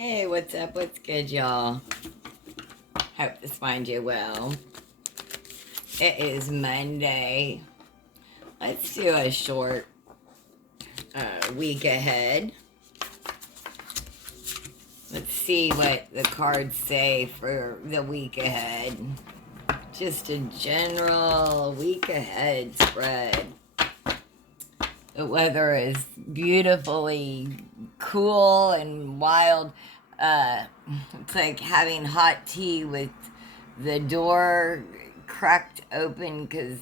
Hey, what's up? What's good, y'all? Hope this finds you well. It is Monday. Let's do a short week ahead. Let's see what the cards say for the week ahead. Just a general week ahead spread. The weather is beautifully cool and wild. It's like having hot tea with the door cracked open because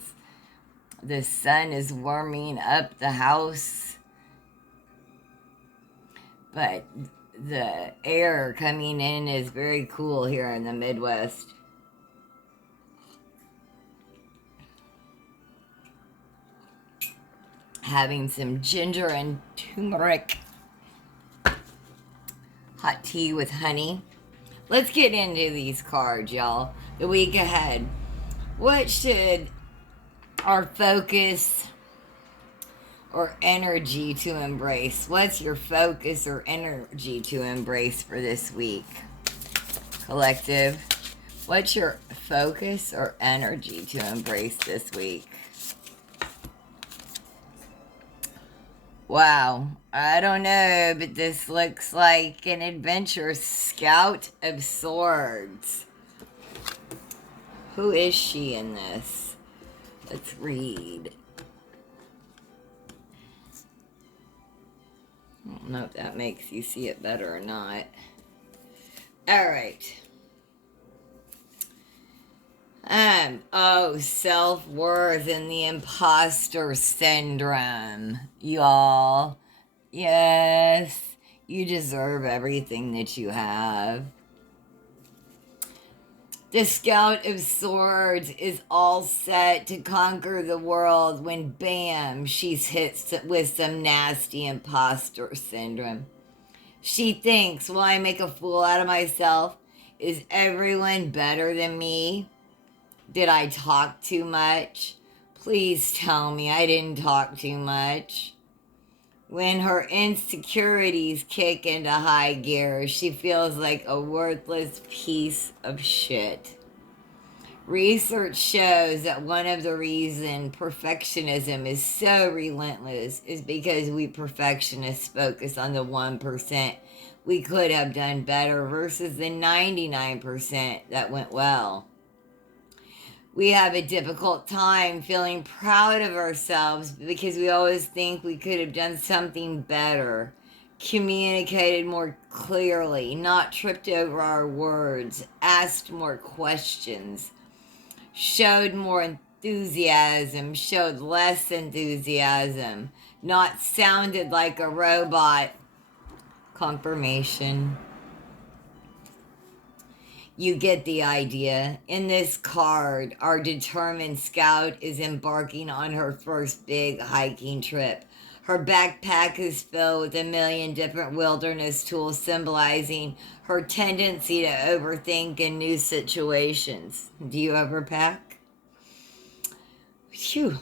the sun is warming up the house. But the air coming in is very cool here in the Midwest. Having some ginger and turmeric hot tea with honey. Let's get into these cards, y'all. The week ahead. What should our focus or energy to embrace? What's your focus or energy to embrace for this week? Collective. What's your focus or energy to embrace this week? Wow, I don't know, but this looks like an adventure scout of swords. Who is she in this? Let's read. I don't know if that makes you see it better or not. All right. Self-worth and the imposter syndrome, y'all. Yes, you deserve everything that you have. The Scout of Swords is all set to conquer the world when, bam, she's hit with some nasty imposter syndrome. She thinks, will I make a fool out of myself? Is everyone better than me? Did I talk too much? Please tell me I didn't talk too much. When her insecurities kick into high gear, she feels like a worthless piece of shit. Research shows that one of the reasons perfectionism is so relentless is because we perfectionists focus on the 1% we could have done better versus the 99% that went well. We have a difficult time feeling proud of ourselves because we always think we could have done something better, communicated more clearly, not tripped over our words, asked more questions, showed more enthusiasm, showed less enthusiasm, not sounded like a robot. Confirmation. You get the idea. In this card, our determined scout is embarking on her first big hiking trip. Her backpack is filled with a million different wilderness tools symbolizing her tendency to overthink in new situations. Do you ever pack? Phew.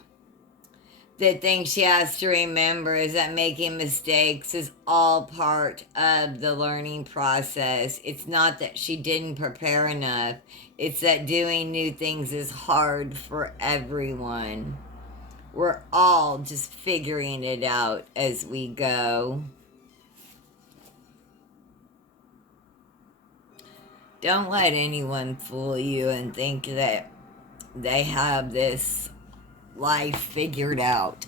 The thing she has to remember is that making mistakes is all part of the learning process. It's not that she didn't prepare enough. It's that doing new things is hard for everyone. We're all just figuring it out as we go. Don't let anyone fool you and think that they have this life figured out.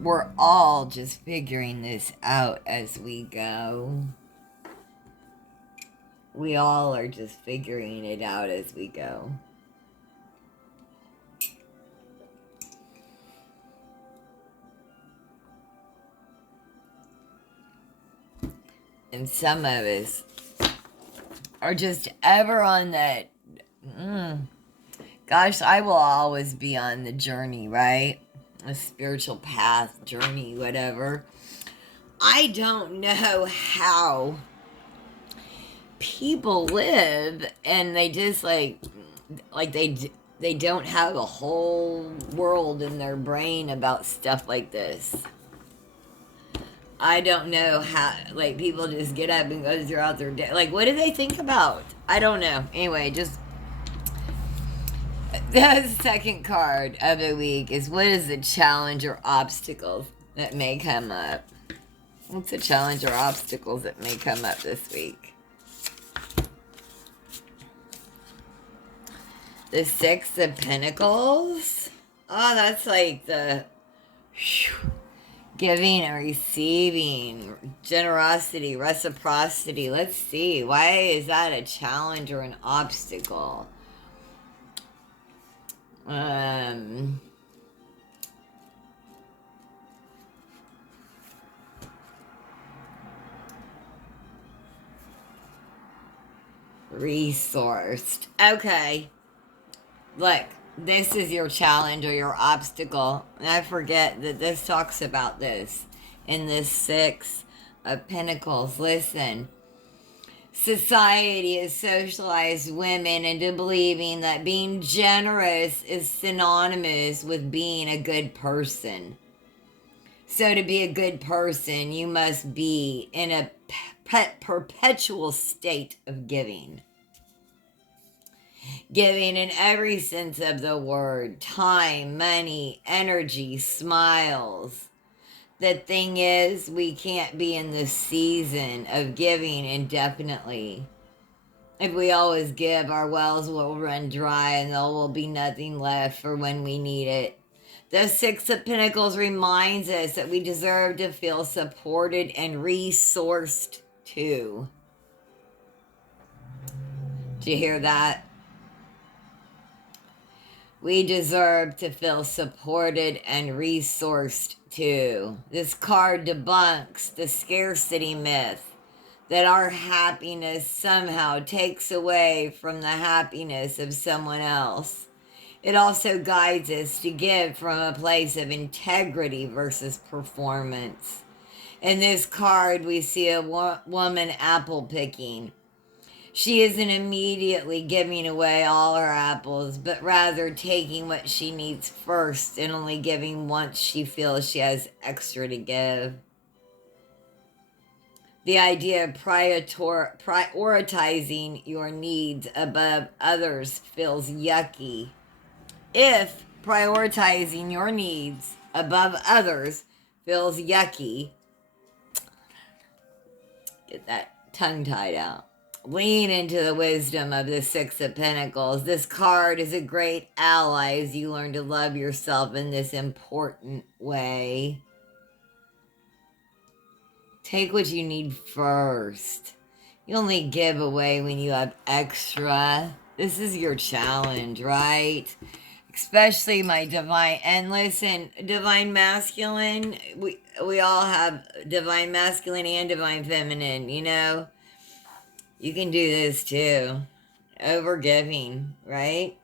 We're all just figuring this out as we go. We all are just figuring it out as we go. And some of us are just ever on that gosh, I will always be on the journey, right? A spiritual path, journey, whatever. I don't know how people live and they just like they don't have a whole world in their brain about stuff like this. I don't know how, like, people just get up and go throughout their day. Like, what do they think about? I don't know. Anyway, just the second card of the week is, what is the challenge or obstacles that may come up? What's the challenge or obstacles that may come up this week? The Six of Pentacles. Oh, that's like the giving and receiving, generosity, reciprocity. Let's see. Why is that a challenge or an obstacle? Resourced. Okay. Look, this is your challenge or your obstacle. And I forget that this talks about this in this Six of Pentacles. Listen. Society has socialized women into believing that being generous is synonymous with being a good person. So to be a good person, you must be in a perpetual state of giving. Giving in every sense of the word. Time, money, energy, smiles. The thing is, we can't be in this season of giving indefinitely. If we always give, our wells will run dry and there will be nothing left for when we need it. The Six of Pentacles reminds us that we deserve to feel supported and resourced too. Did you hear that? We deserve to feel supported and resourced too. This card debunks the scarcity myth that our happiness somehow takes away from the happiness of someone else. It also guides us to give from a place of integrity versus performance. In this card, we see a woman apple picking. She isn't immediately giving away all her apples, but rather taking what she needs first and only giving once she feels she has extra to give. The idea of prioritizing your needs above others feels yucky. If prioritizing your needs above others feels yucky, get that tongue tied out. Lean into the wisdom of the Six of Pentacles. This card is a great ally as you learn to love yourself in this important way. Take what you need first. You only give away when you have extra. This is your challenge, right? Especially my divine, and listen, divine masculine, we all have divine masculine and divine feminine, you know? You can do this too. Overgiving, right?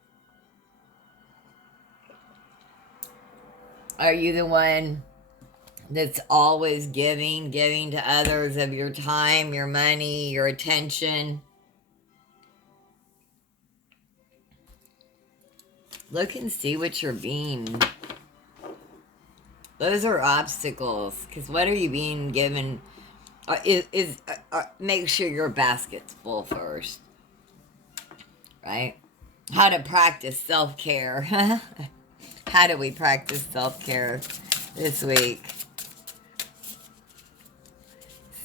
Are you the one that's always giving to others of your time, your money, your attention? Look and see what you're being. Those are obstacles. Because what are you being given? Make sure your basket's full first. Right? How to practice self-care. How do we practice self-care this week?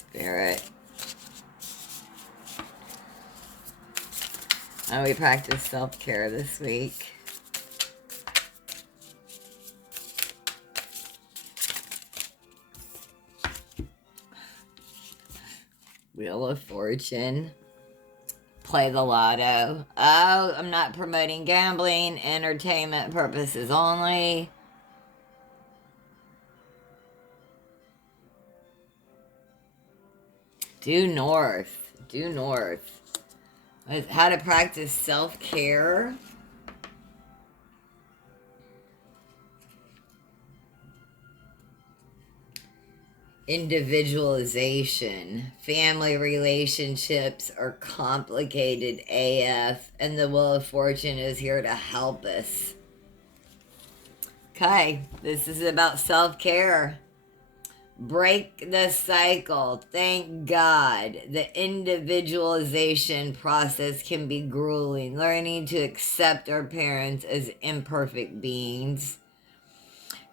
Spirit. How do we practice self-care this week? Wheel of Fortune. Play the lotto. Oh, I'm not promoting gambling. Entertainment purposes only. Due north. Due north. How to practice self-care. Individualization. Family relationships are complicated AF, and the Wheel of Fortune is here to help us. Okay, this is about self-care. Break the cycle. Thank God. The individualization process can be grueling. Learning to accept our parents as imperfect beings.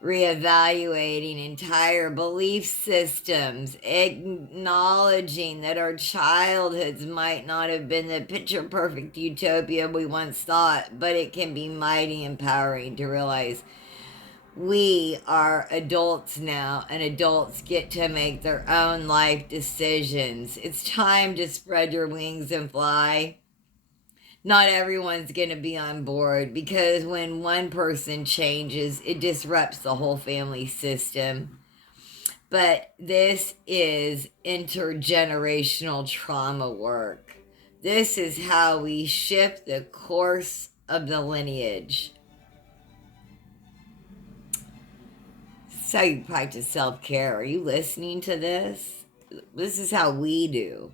Reevaluating entire belief systems. Acknowledging that our childhoods might not have been the picture perfect utopia we once thought, but it can be mighty empowering to realize we are adults now, and adults get to make their own life decisions. It's time to spread your wings and fly. Not everyone's going to be on board, because when one person changes, it disrupts the whole family system. But this is intergenerational trauma work. This is how we shift the course of the lineage. So you practice self-care. Are you listening to this? This is how we do.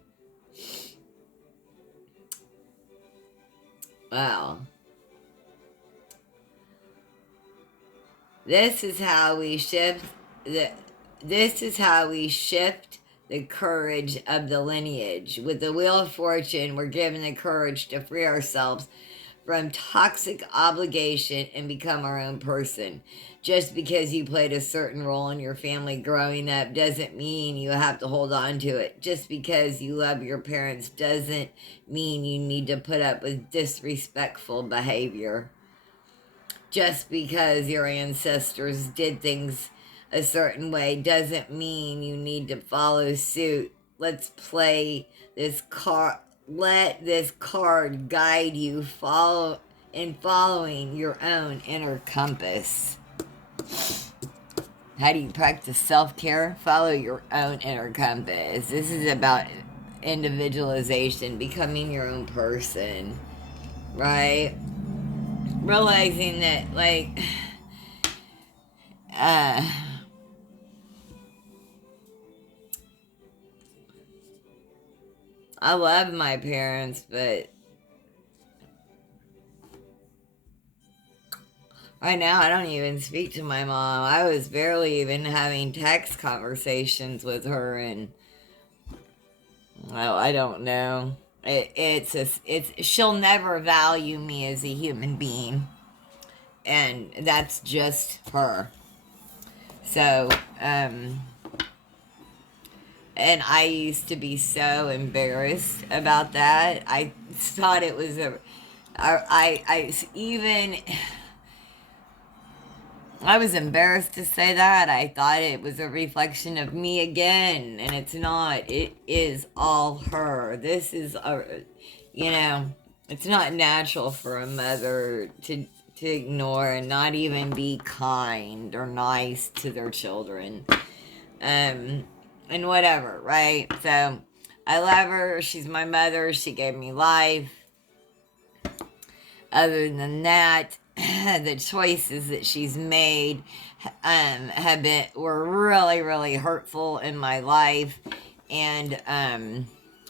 Wow. This is how we shift the courage of the lineage. With the Wheel of Fortune, we're given the courage to free ourselves from toxic obligation and become our own person. Just because you played a certain role in your family growing up doesn't mean you have to hold on to it. Just because you love your parents doesn't mean you need to put up with disrespectful behavior. Just because your ancestors did things a certain way doesn't mean you need to follow suit. Let's play this card. Let this card guide you following your own inner compass. How do you practice self-care? Follow your own inner compass. This is about individualization, becoming your own person, right? Realizing that, like, I love my parents, but right now I don't even speak to my mom. I was barely even having text conversations with her, and well, I don't know. She'll never value me as a human being, and that's just her. So, and I used to be so embarrassed about that. I thought it was I was embarrassed to say that. I thought it was a reflection of me again, and it's not. It is all her. This is it's not natural for a mother to ignore and not even be kind or nice to their children. And whatever, right? So I love her. She's my mother. She gave me life. Other than that, the choices that she's made were really, really hurtful in my life, and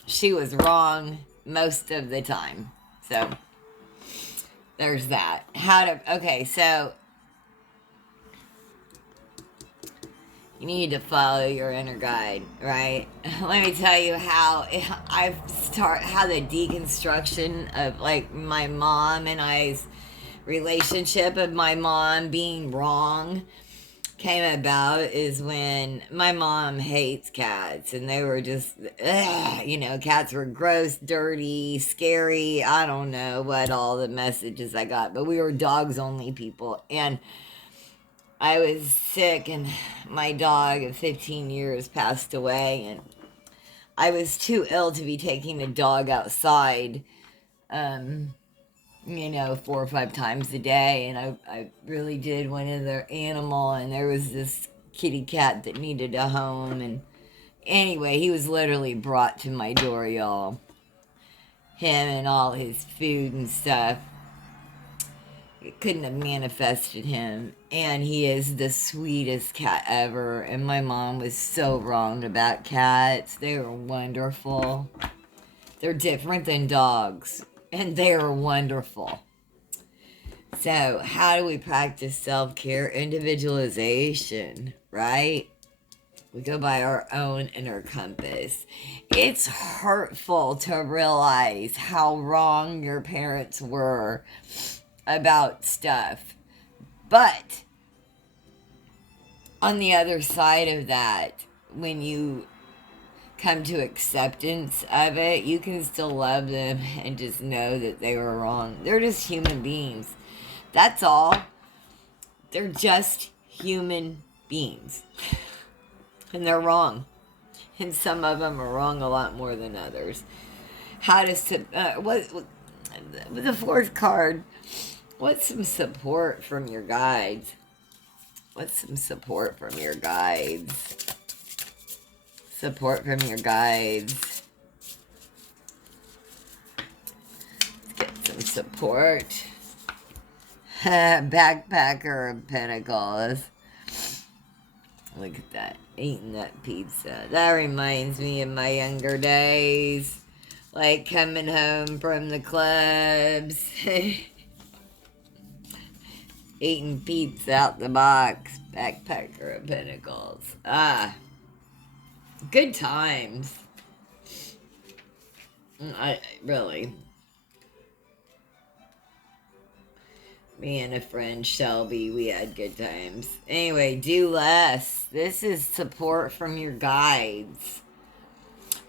she was wrong most of the time. So there's that. So you need to follow your inner guide, right? Let me tell you how the deconstruction of, like, my mom and I's relationship, of my mom being wrong, came about is when my mom hates cats, and they were just, cats were gross, dirty, scary. I don't know what all the messages I got, but we were dogs only people, and I was sick, and my dog of 15 years passed away, and I was too ill to be taking a dog outside, 4 or 5 times a day, and I really did want another animal, and there was this kitty cat that needed a home, and anyway, he was literally brought to my door, y'all. Him and all his food and stuff. It couldn't have manifested him, and he is the sweetest cat ever, and my mom was so wrong about cats. They were wonderful. They're different than dogs, and they are wonderful. So how do we practice self-care? Individualization, right? We go by our own inner compass. It's hurtful to realize how wrong your parents were about stuff. But on the other side of that, when you come to acceptance of it, you can still love them and just know that they were wrong. They're just human beings. That's all. They're just human beings. And they're wrong. And some of them are wrong a lot more than others. How to, with the fourth card, what's some support from your guides? What's some support from your guides? Support from your guides. Let's get some support. Backpacker of Pentacles. Look at that. Eating that pizza. That reminds me of my younger days. Like coming home from the clubs. Eating pizza out the box. Backpacker of Pentacles. Good times. Really. Me and a friend, Shelby, we had good times. Anyway, do less. This is support from your guides.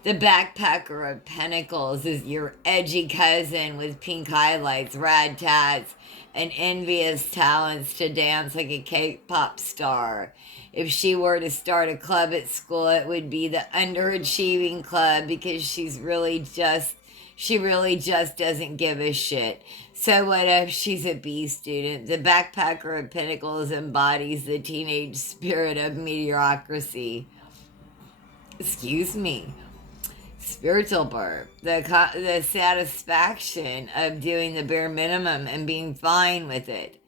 The Backpacker of Pentacles is your edgy cousin with pink highlights, rad tats, and envious talents to dance like a K-pop star. If she were to start a club at school, it would be the underachieving club because she really just doesn't give a shit. So what if she's a B student? The Backpacker of Pentacles embodies the teenage spirit of mediocrity. Excuse me. Spiritual burp. The satisfaction of doing the bare minimum and being fine with it.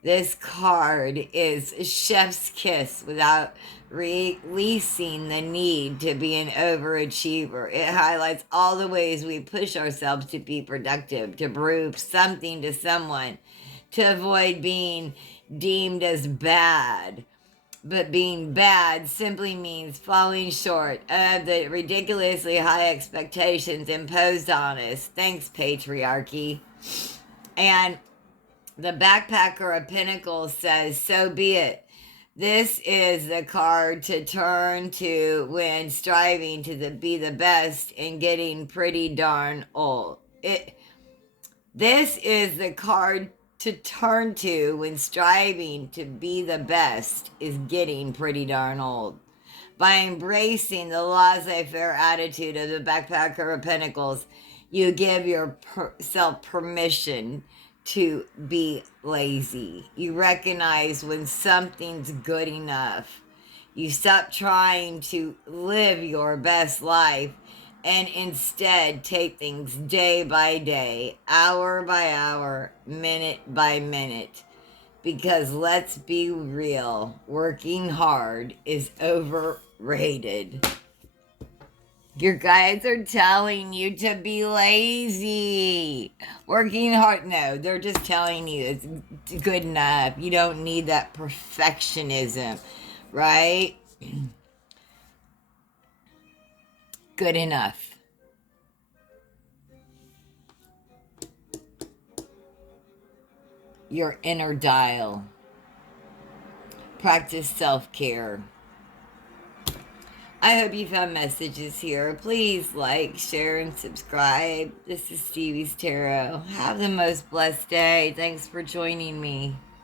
This card is a chef's kiss without releasing the need to be an overachiever. It highlights all the ways we push ourselves to be productive, to prove something to someone, to avoid being deemed as bad. But being bad simply means falling short of the ridiculously high expectations imposed on us. Thanks, patriarchy. And the Backpacker of Pentacles says, so be it. This is the card to turn to when striving to be the best and getting pretty darn old. This is the card to turn to when striving to be the best is getting pretty darn old. By embracing the laissez-faire attitude of the Backpacker of Pentacles, you give yourself permission to be lazy. You recognize when something's good enough. You stop trying to live your best life and instead take things day by day, hour by hour, minute by minute. Because let's be real, working hard is overrated. Your guides are telling you to be lazy. Working hard, no, they're just telling you it's good enough. You don't need that perfectionism, right? Good enough. Your inner dial. Practice self-care. I hope you found messages here. Please like, share, and subscribe. This is Stevie's Tarot. Have the most blessed day. Thanks for joining me.